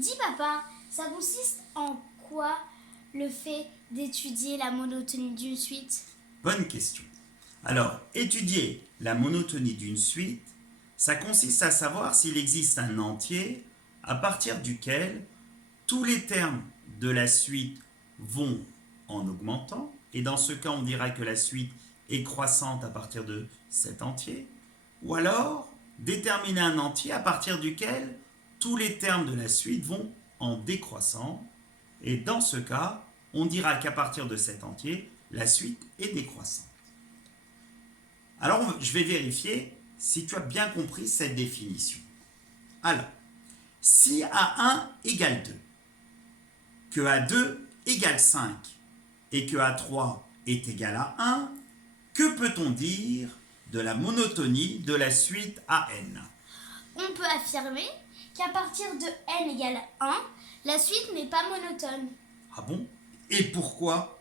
Dis papa, ça consiste en quoi le fait d'étudier la monotonie d'une suite? Bonne question. Alors, étudier la monotonie d'une suite, ça consiste à savoir s'il existe un entier à partir duquel tous les termes de la suite vont en augmentant, et dans ce cas on dira que la suite est croissante à partir de cet entier, ou alors déterminer un entier à partir duquel tous les termes de la suite vont en décroissant, et dans ce cas on dira qu'à partir de cet entier, la suite est décroissante. Alors je vais vérifier si tu as bien compris cette définition. Alors, si A1 égale 2, que A2 égale 5 et que A3 est égal à 1, que peut-on dire de la monotonie de la suite AN? On peut affirmer qu'à partir de n égale 1, la suite n'est pas monotone. Ah bon? Et pourquoi?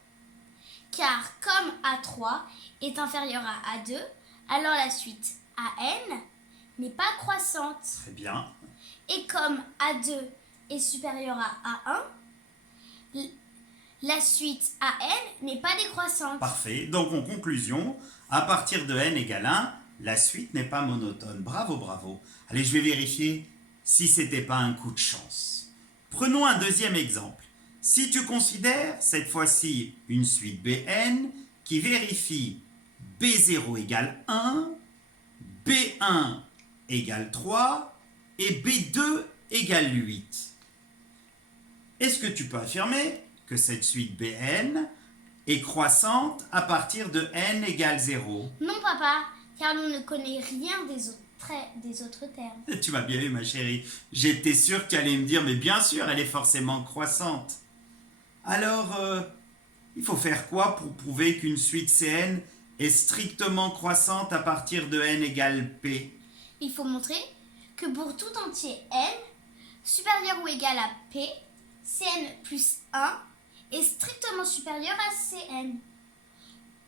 Car comme A3 est inférieur à A2, alors la suite AN n'est pas croissante. Très bien. Et comme A2 est supérieur à A1, la suite AN n'est pas décroissante. Parfait. Donc en conclusion, à partir de n égale 1, la suite n'est pas monotone. Bravo, bravo. Allez, je vais vérifier si c'était pas un coup de chance. Prenons un deuxième exemple. Si tu considères cette fois-ci une suite Bn qui vérifie B0 égale 1, B1 égale 3 et B2 égale 8. Est-ce que tu peux affirmer que cette suite Bn est croissante à partir de n égale 0? Non papa, car l'on ne connaît rien des autres termes. Tu m'as bien vu ma chérie, j'étais sûr que tu allais me dire mais bien sûr elle est forcément croissante. Alors, il faut faire quoi pour prouver qu'une suite Cn est strictement croissante à partir de n égale p? Il faut montrer que pour tout entier n, supérieur ou égal à p, Cn plus 1 est strictement supérieur à Cn.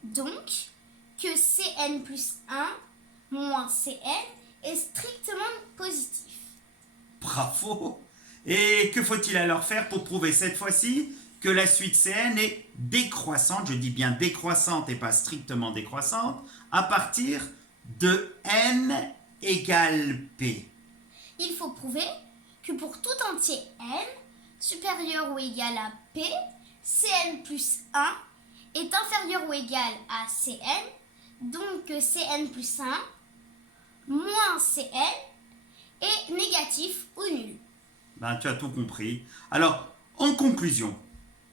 Donc, que Cn plus 1 moins Cn est strictement positif. Bravo! Et que faut-il alors faire pour prouver cette fois-ci que la suite Cn est décroissante, je dis bien décroissante et pas strictement décroissante, à partir de n égale p? Il faut prouver que pour tout entier n, supérieur ou égal à p, Cn plus 1 est inférieur ou égal à Cn, donc que Cn plus 1 moins Cn est négatif ou nul. Ben, tu as tout compris. Alors, en conclusion,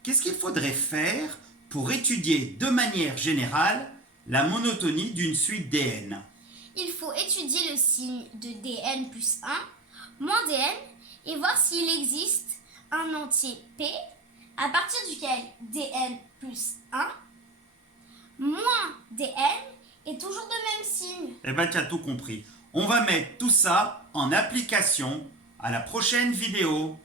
qu'est-ce qu'il faudrait faire pour étudier de manière générale la monotonie d'une suite Dn? Il faut étudier le signe de Dn plus 1 moins Dn et voir s'il existe un entier P à partir duquel Dn plus 1 moins Dn est toujours de même signe. Eh bien, tu as tout compris. On va mettre tout ça en application à la prochaine vidéo.